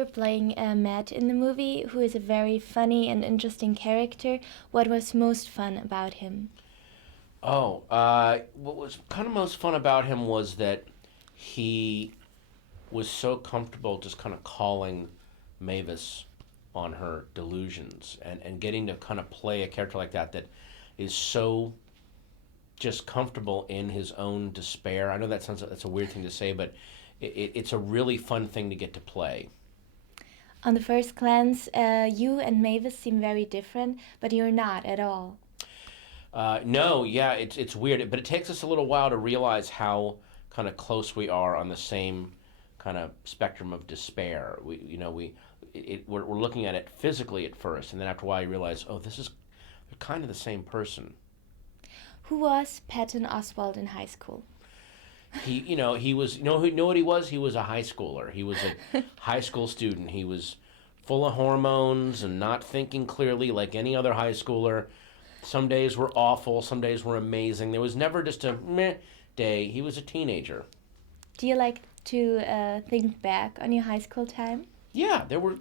were playing Matt in the movie, who is a very funny and interesting character, what was most fun about him? What was kind of most fun about him was that he was so comfortable just kind of calling Mavis on her delusions and getting to kind of play a character like that is so just comfortable in his own despair. I know that's a weird thing to say, but it's a really fun thing to get to play. On the first glance, you and Mavis seem very different, but you're not at all. No, yeah, it's weird, but it takes us a little while to realize how kind of close we are on the same kind of spectrum of despair. We're looking at it physically at first, and then after a while you realize, oh, this is kind of the same person. Who was Patton Oswalt in high school? He was, what he was? He was a high schooler. He was a high school student. He was full of hormones and not thinking clearly like any other high schooler. Some days were awful, some days were amazing. There was never just a meh day. He was a teenager. Do you like to think back on your high school time? Yeah, there were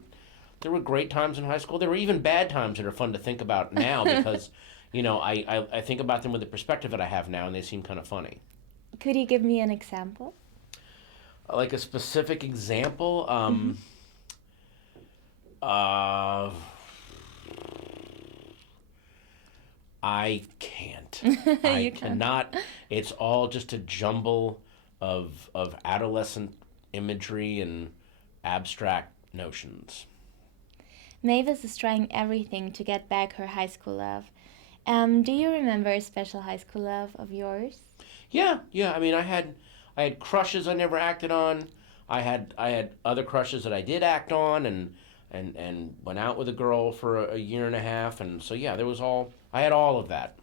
great times in high school. There were even bad times that are fun to think about now because, I think about them with the perspective that I have now, and they seem kind of funny. Could you give me an example? Like a specific example? I can't. I cannot. It's all just a jumble of adolescent imagery and abstract notions. Mavis is trying everything to get back her high school love. Do you remember a special high school love of yours? Yeah. I mean, I had crushes I never acted on. I had other crushes that I did act on, and went out with a girl for a year and a half, and so yeah, I had all of that.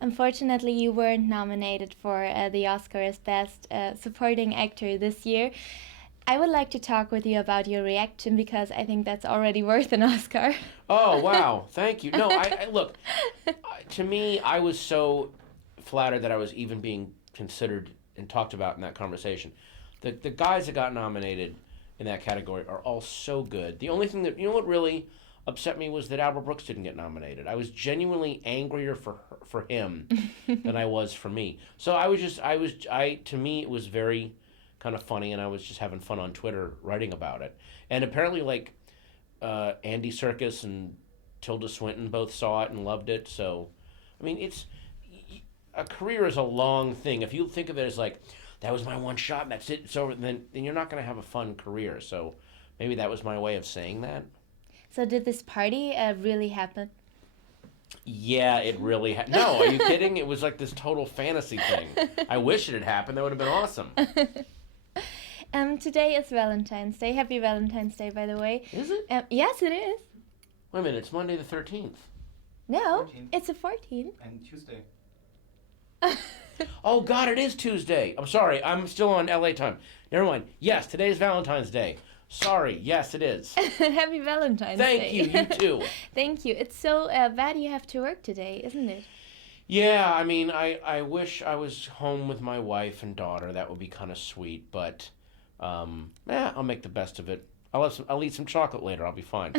Unfortunately, you weren't nominated for the Oscar as Best Supporting Actor this year. I would like to talk with you about your reaction because I think that's already worth an Oscar. Oh, wow. Thank you. No, look, to me, I was so flattered that I was even being considered and talked about in that conversation. The guys that got nominated in that category are all so good. The only thing that, what really upset me was that Albert Brooks didn't get nominated. I was genuinely angrier for him than I was for me. So to me, it was very kind of funny, and I was just having fun on Twitter writing about it. And apparently, like, Andy Serkis and Tilda Swinton both saw it and loved it. So, I mean, a career is a long thing. If you think of it as like, that was my one shot and that's it, it's over, then you're not going to have a fun career. So maybe that was my way of saying that. So did this party really happen? Yeah, it really No, are you kidding? It was like this total fantasy thing. I wish it had happened. That would have been awesome. Today is Valentine's Day. Happy Valentine's Day, by the way. Is it? Yes, it is. Wait a minute, it's Monday the 13th. No, 14th. It's the 14th. And Tuesday. Oh, God, it is Tuesday. I'm sorry. I'm still on LA time. Never mind. Yes, today is Valentine's Day. Sorry. Yes, it is. Happy Valentine's Day. Thank you. You too. Thank you. It's so bad you have to work today, isn't it? Yeah, I mean, I wish I was home with my wife and daughter. That would be kind of sweet, but I'll make the best of it. I'll eat some chocolate later. I'll be fine.